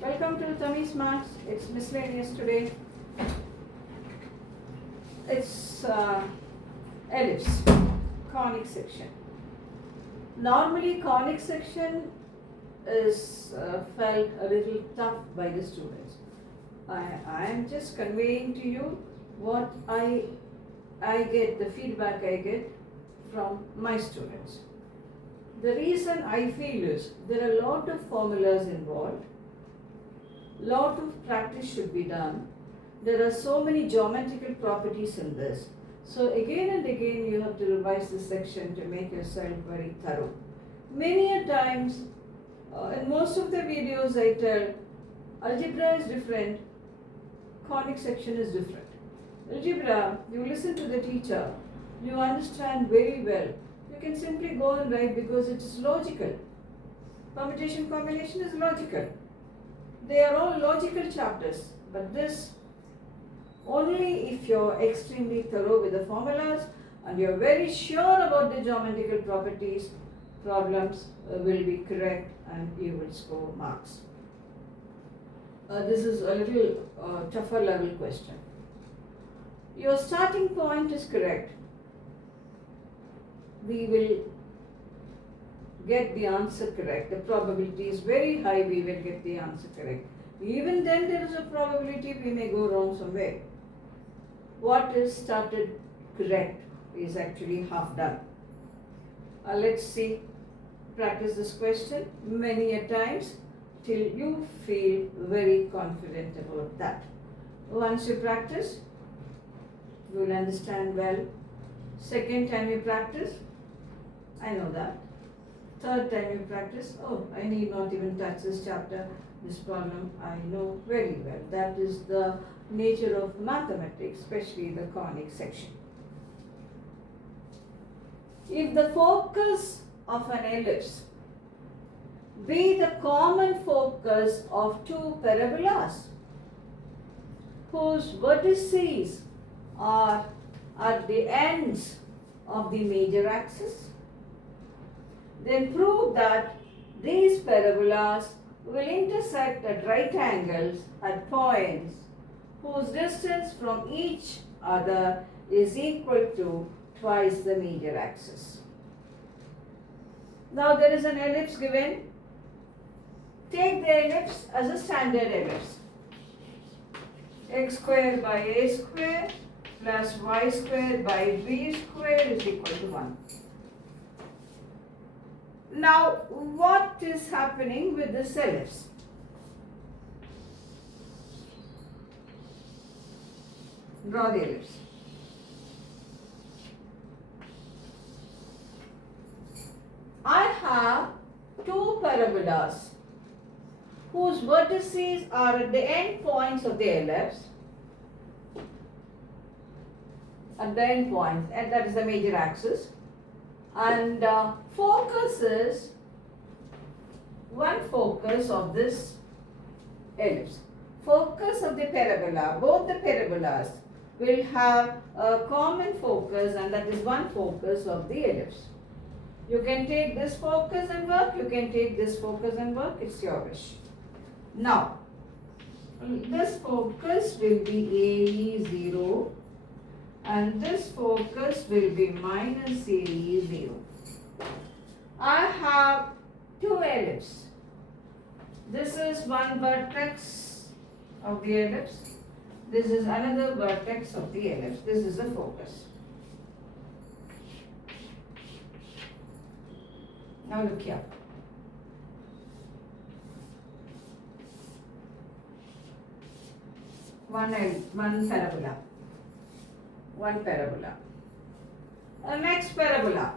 Welcome to Tammy's Maths. It's miscellaneous today. It's ellipse, conic section. Normally, conic section is felt a little tough by the students. I am just conveying to you what I get, the feedback I get from my students. The reason I feel is there are a lot of formulas involved. Lot of practice should be done. There are so many geometrical properties in this. So again and again you have to revise this section to make yourself very thorough. Many a times, in most of the videos I tell, algebra is different, conic section is different. Algebra, you listen to the teacher, you understand very well. You can simply go and write because it is logical. Permutation combination is logical. They are all logical chapters, but this only if you're extremely thorough with the formulas and you're very sure about the geometrical properties, problems will be correct and you will score marks. This is a little tougher level question. Your starting point is correct. We will get the answer correct. The probability is very high we will get the answer correct. Even then there is a probability we may go wrong somewhere. What is started correct is actually half done. Let's see, practice this question many a times till you feel very confident about that. Once you practice, you will understand well. Second time you practice, I know that. Third time you practice, oh, I need not even touch this chapter, this problem I know very well. That is the nature of mathematics, especially the conic section. If the focus of an ellipse be the common focus of two parabolas whose vertices are at the ends of the major axis, then prove that these parabolas will intersect at right angles at points whose distance from each other is equal to twice the major axis. Now there is an ellipse given. Take the ellipse as a standard ellipse. X squared by a squared plus y squared by b squared is equal to 1. Now, what is happening with this ellipse? Draw the ellipse. I have two parabolas whose vertices are at the end points of the ellipse. At the end points, and that is the major axis. And focus is one focus of this ellipse. Focus of the parabola, both the parabolas will have a common focus, and that is one focus of the ellipse. You can take this focus and work, you can take this focus and work, it's your wish. Now, this focus will be AE0 and this focus will be minus AE0. I have two ellipses. This is one vertex of the ellipse. This is another vertex of the ellipse. This is the focus. Now look here. One parabola. One parabola. Next parabola.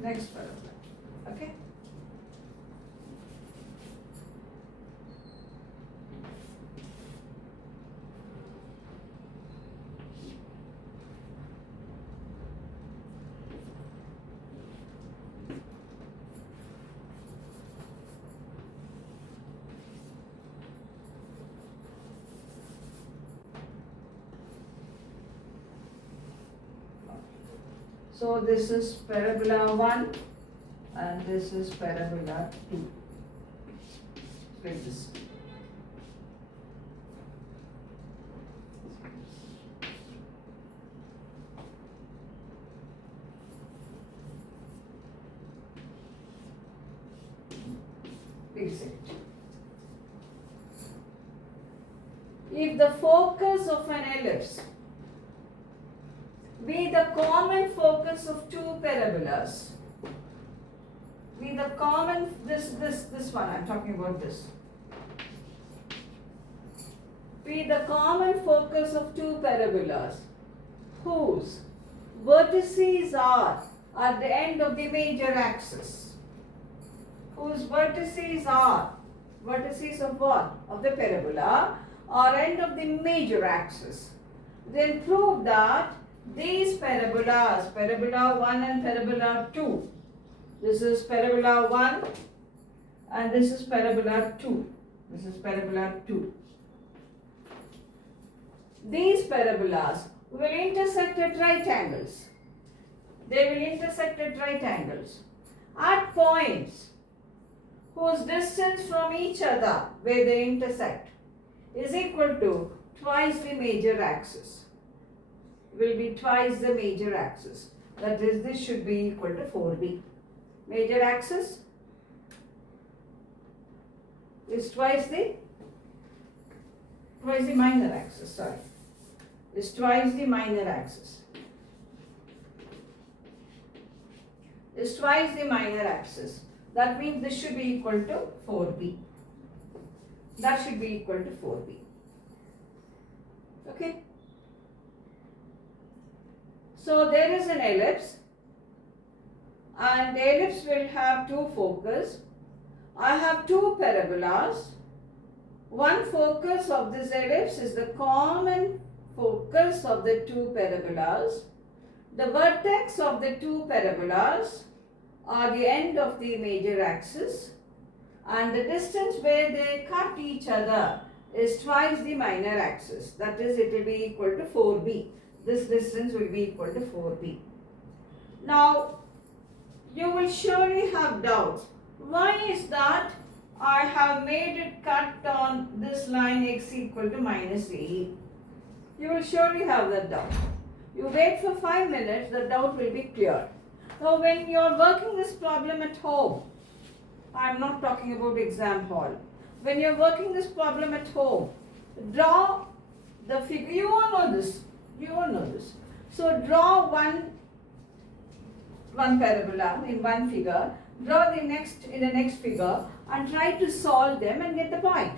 Next parabola. Okay? So this is parabola 1 and this is parabola 2. Like this. If the focus of an ellipse be the common focus of two parabolas, be the common, this one, I'm talking about this. Be the common focus of two parabolas whose vertices are at the end of the major axis. Whose vertices are, vertices of what? Of the parabola are end of the major axis. Then prove that these parabolas, parabola 1 and parabola 2, this is parabola 1 and this is parabola 2. This is parabola 2. These parabolas will intersect at right angles. They will intersect at right angles at points whose distance from each other where they intersect is equal to twice the major axis. Will be twice the major axis. That is, this should be equal to 4b. Major axis is twice the minor axis, sorry. Is twice the minor axis. Is twice the minor axis. That means this should be equal to 4b. That should be equal to 4b. Okay. So there is an ellipse and the ellipse will have two focus. I have two parabolas. One focus of this ellipse is the common focus of the two parabolas. The vertex of the two parabolas are the end of the major axis and the distance where they cut each other is twice the minor axis. That is, it will be equal to 4b. This distance will be equal to 4b. Now, you will surely have doubts. Why is that I have made it cut on this line x equal to minus JEE? You will surely have that doubt. You wait for 5 minutes, the doubt will be cleared. Now, when you are working this problem at home, I am not talking about exam hall. When you are working this problem at home, draw the figure. You all know this. You all know this. So, draw one parabola in one figure, draw the next in the next figure and try to solve them and get the point.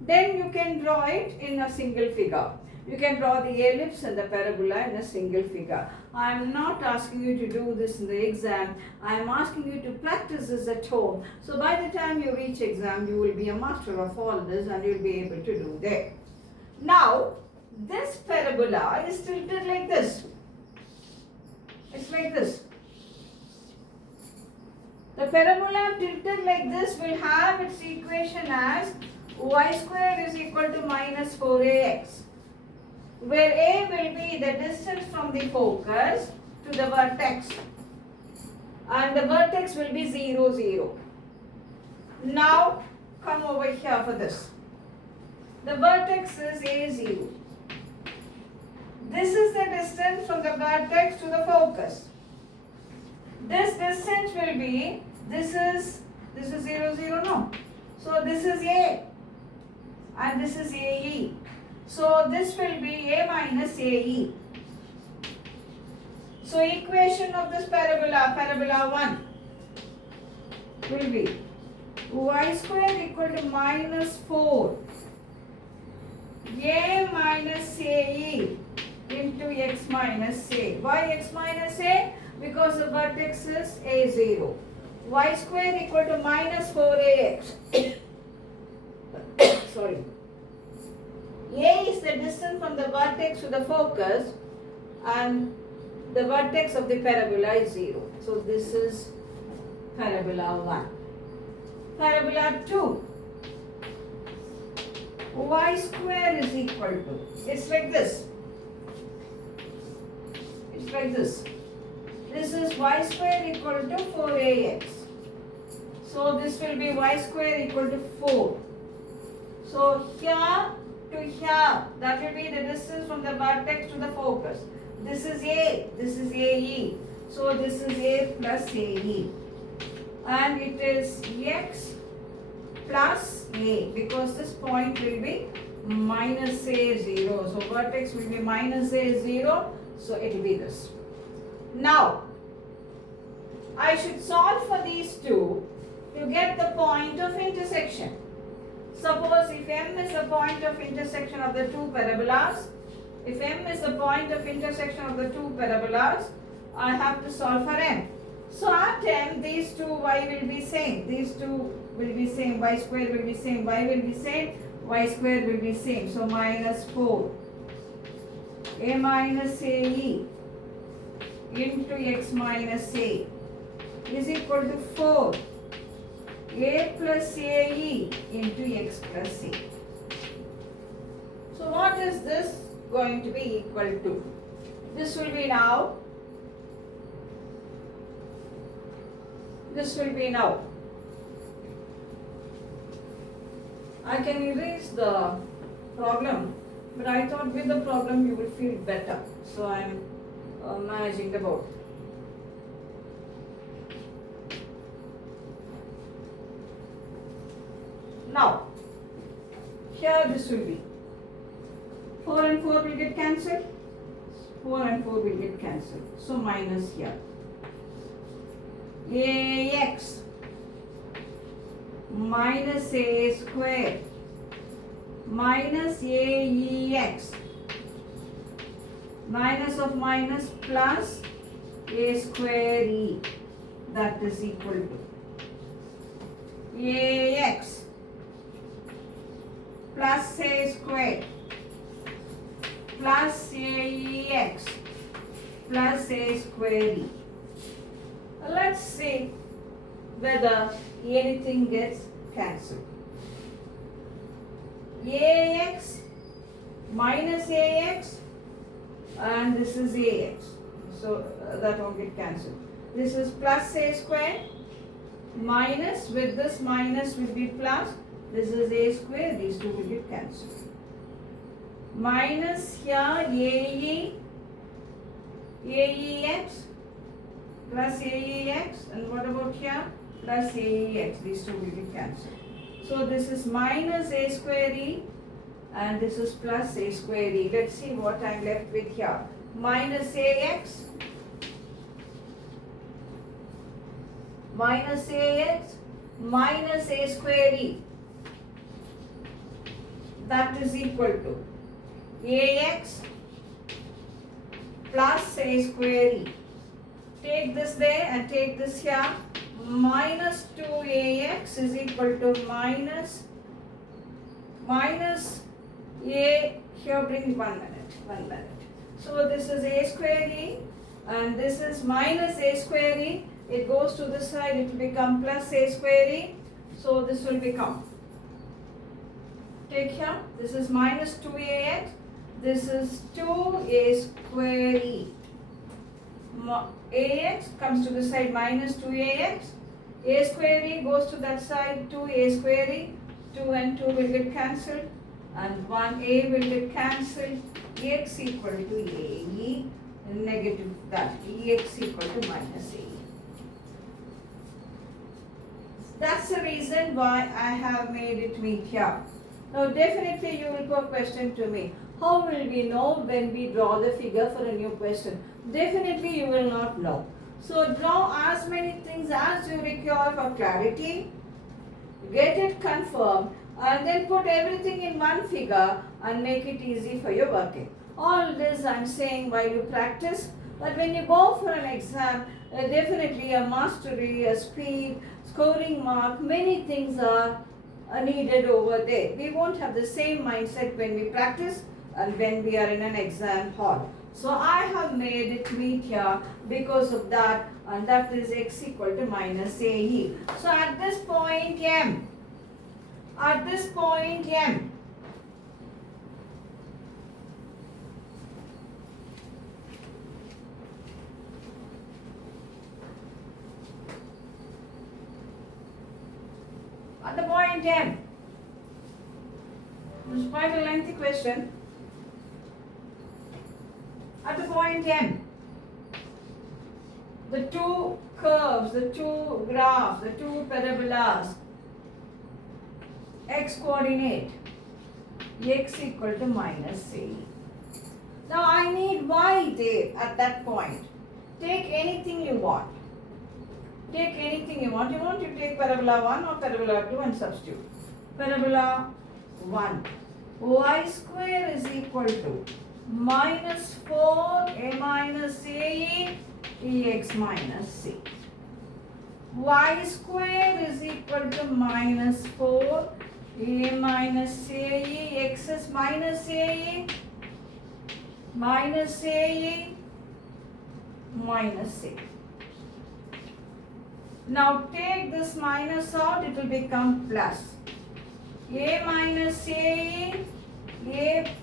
Then you can draw it in a single figure. You can draw the ellipse and the parabola in a single figure. I am not asking you to do this in the exam. I am asking you to practice this at home. So by the time you reach exam, you will be a master of all this and you will be able to do that. Now, this parabola is tilted like this. It's like this. The parabola tilted like this will have its equation as y square is equal to minus 4ax, where a will be the distance from the focus to the vertex and the vertex will be 0, 0. Now come over here for this. The vertex is a0. This is the distance from the vertex to the focus. This distance will be, this is 0, 0, no. So this is a and this is AE. So this will be a minus AE. So equation of this parabola, parabola 1 will be y square equal to minus 4 a minus AE into x minus a. Why x minus a? Because the vertex is a0. Y square equal to minus 4ax. Sorry. A is the distance from the vertex to the focus and the vertex of the parabola is 0. So this is parabola 1. Parabola 2. Y square is equal to, it's like this. It's like this. This is y square equal to 4ax. So this will be y square equal to 4. So here to here, that will be the distance from the vertex to the focus. This is A, this is AE. So this is A plus AE. And it is x plus A, because this point will be minus A0. So vertex will be minus A0. So it will be this. Now, I should solve for these two to get the point of intersection. Suppose if M is the point of intersection of the two parabolas, if M is the point of intersection of the two parabolas, I have to solve for M. So at M, these two y will be same. These two will be same. Y square will be same. Y will be same. Y square will be same. So minus 4. A minus AE into x minus A is equal to 4. A plus AE into x plus A. So what is this going to be equal to? This will be now. This will be now. I can erase the problem, but I thought with the problem you will feel better. So I am managing the board. Now, here this will be 4 and 4 will get cancelled. 4 and 4 will get cancelled. So minus here. AX minus A square minus AEX minus of minus plus A square E, that is equal to AX plus A square plus AEX plus A square E. Let's see whether anything gets cancelled. AX minus AX, and this is AX. So that won't get cancelled. This is plus A square minus, with this minus will be plus. This is A square. These two will get cancelled. Minus here AE, AEX plus AEX, and what about here? Plus AEX. These two will be cancelled. So this is minus A square E, and this is plus A square E. Let's see what I'm left with here. Minus AX, minus AX, minus A square E. That is equal to AX plus A square E. Take this there and take this here. Minus 2AX is equal to minus A, here bring 1 minute. So this is A square E, and this is minus A square E. It goes to this side, it will become plus A square E. So this will become, take here, this is minus 2AX, this is 2A square E. AX comes to the side, minus 2AX. A square E goes to that side, 2A square E. 2 and 2 will get cancelled, and 1A will get cancelled. X equal to AE, negative that. X equal to minus AE. That's the reason why I have made it meet here. Now definitely you will put a question to me. How will we know when we draw the figure for a new question? Definitely you will not know. So draw as many things as you require for clarity, get it confirmed, and then put everything in one figure and make it easy for your working. All this I am saying while you practice, but when you go for an exam, definitely a mastery, a speed, scoring mark, many things are needed over there. We won't have the same mindset when we practice and when we are in an exam hall. So I have made it meet here because of that, and that is x equal to minus AE. So at this point M, point M. This is quite a lengthy question. At the point M, the two curves, the two graphs, the two parabolas, x coordinate, x equal to minus a. Now I need y there at that point. Take anything you want. Take anything you want. You want to take parabola 1 or parabola 2 and substitute. Parabola 1. Y square is equal to minus 4a minus a dx minus c. Y square is equal to minus 4a minus a, x is minus a minus a minus a. Now take this minus out, it will become plus. A minus a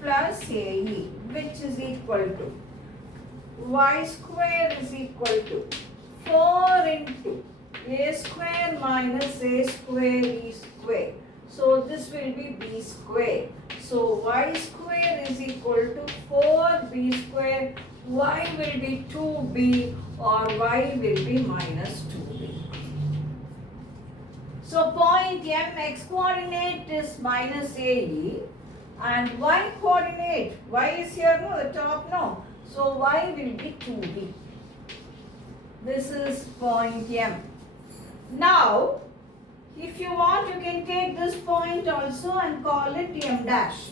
plus a, which is equal to y square is equal to 4 into a square minus a square b square. So this will be b square. So y square is equal to 4b square. Y will be 2b or y will be minus 2b. So point M, x coordinate is minus AE and y coordinate, y is here, no, the top, no. So y will be 2b. This is point M. Now, if you want, you can take this point also and call it M dash.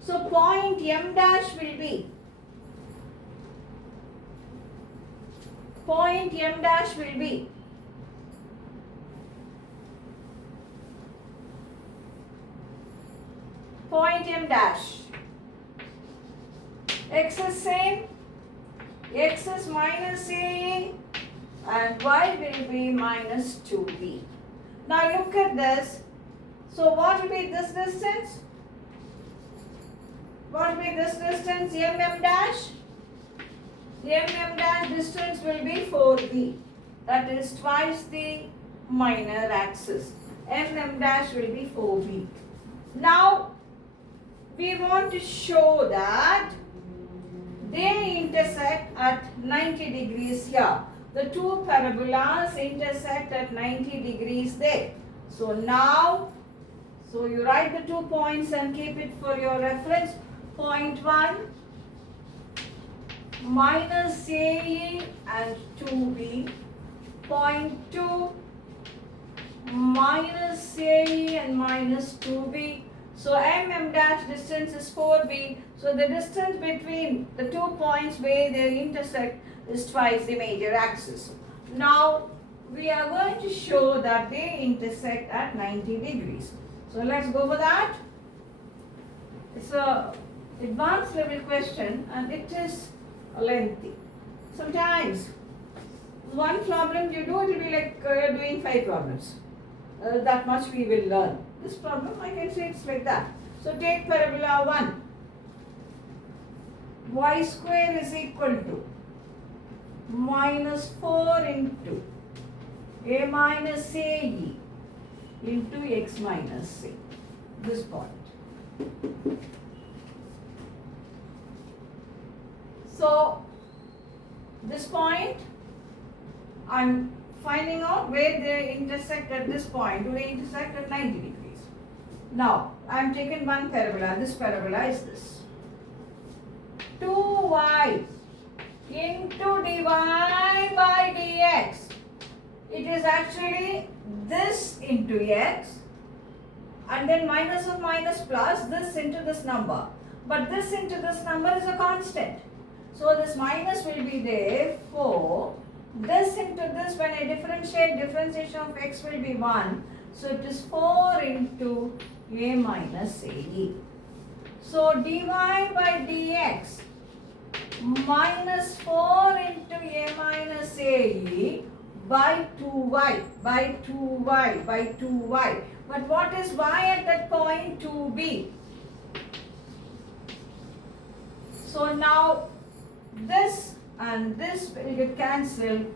So point M dash will be, point M dash will be point M dash. X is same, x is minus a and y will be minus 2b. Now look at this. So what will be this distance? What will be this distance? M dash? M dash distance will be 4b. That is twice the minor axis. M dash will be 4b. Now we want to show that they intersect at 90 degrees here. The two parabolas intersect at 90 degrees there. So now, so you write the 2 points and keep it for your reference. Point 1 minus AE and 2B. Point 2 minus AE and minus 2B. So M dash distance is 4b. So the distance between the 2 points where they intersect is twice the major axis. Now we are going to show that they intersect at 90 degrees. So let's go for that. It's a advanced level question and it is lengthy. Sometimes one problem you do, it will be like you're doing 5 problems. That much we will learn. This problem, I can say it's like that. So take parabola 1. Y square is equal to minus 4 into a minus AE into x minus c. This point. So this point, I'm finding out where they intersect at this point. Do they intersect at 90 degrees? Now, I am taken one parabola. This parabola is this. 2y into dy by dx. It is actually this into x and then minus of minus plus this into this number. But this into this number is a constant. So this minus will be there 4. This into this, when I differentiate, differentiation of x will be 1. So it is 4 into a minus AE. So dy by dx minus 4 into a minus AE by 2y, by 2y, by 2y. But what is y at that point? 2b. So now this and this will get cancelled.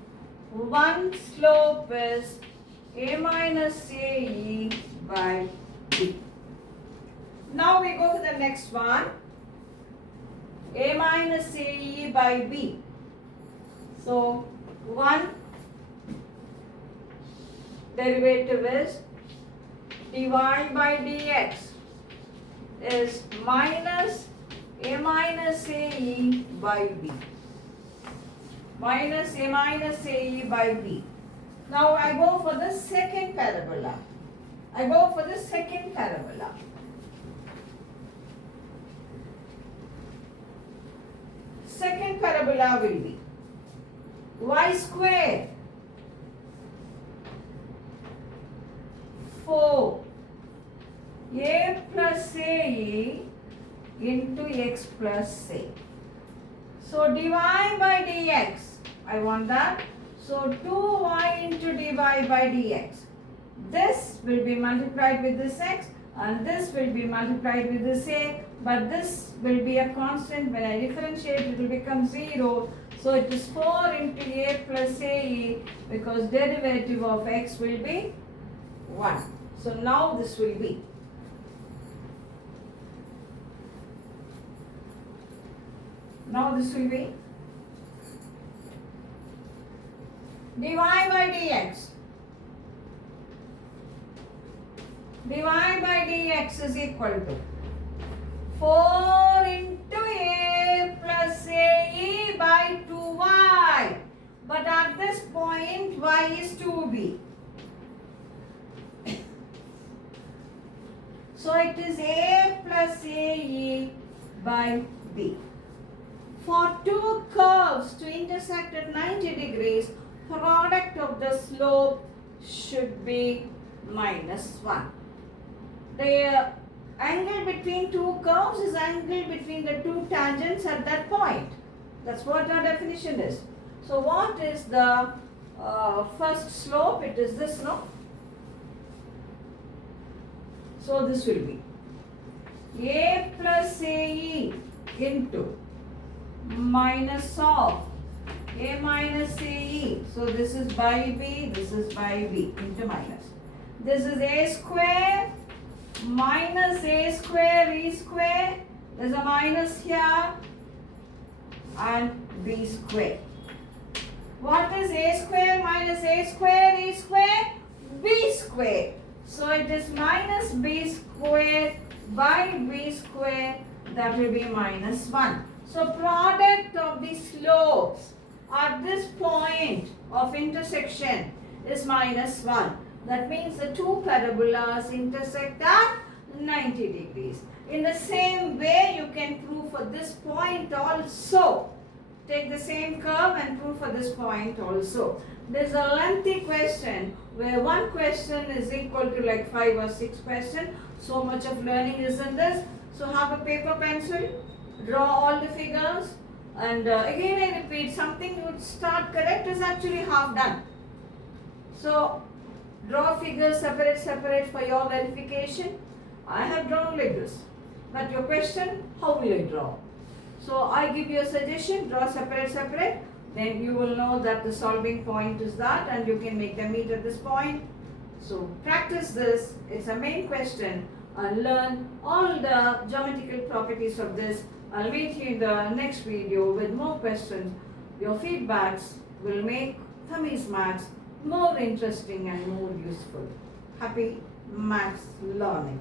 One slope is a minus AE by B. Now we go to the next one. A minus AE by B. So 1 derivative is dy by dx is minus A minus AE by B. Minus A minus AE by B. Now I go for the second parabola. Second parabola will be y square 4 a plus ae into x plus a. So dy by dx, I want that. So 2y into dy by dx. This will be multiplied with this x and this will be multiplied with this a, but this will be a constant. When I differentiate, it will become 0. So it is 4 into a plus ae because derivative of x will be 1. So now this will be dy by dx. Dy by dx is equal to 4 into a plus ae by 2y. But at this point, y is 2b. So it is a plus ae by b. For two curves to intersect at 90 degrees, product of the slope should be -1. The angle between two curves is angle between the two tangents at that point. That's what our definition is. So what is the first slope? It is this, no? So this will be a plus ae into minus of a minus ae. So this is by b, this is by b into minus. This is a square minus a square e square. There's a minus here and b square. What is a square minus a square e square? B square. So it is minus b square by b square, that will be -1. So product of the slopes at this point of intersection is -1. That means the two parabolas intersect at 90 degrees. In the same way, you can prove for this point also. Take the same curve and prove for this point also. There's a lengthy question where one question is equal to like 5 or 6 questions. So much of learning is in this. So have a paper pencil, draw all the figures, and again I repeat, something you would start correct is actually half done. So draw figures separate for your verification. I have drawn like this. But your question, how will I draw? So I give you a suggestion, draw separate. Then you will know that the solving point is that and you can make them meet at this point. So practice this, it's a main question, and learn all the geometrical properties of this. I'll meet you in the next video with more questions. Your feedbacks will make Tami's maths more interesting and more useful. Happy maths learning.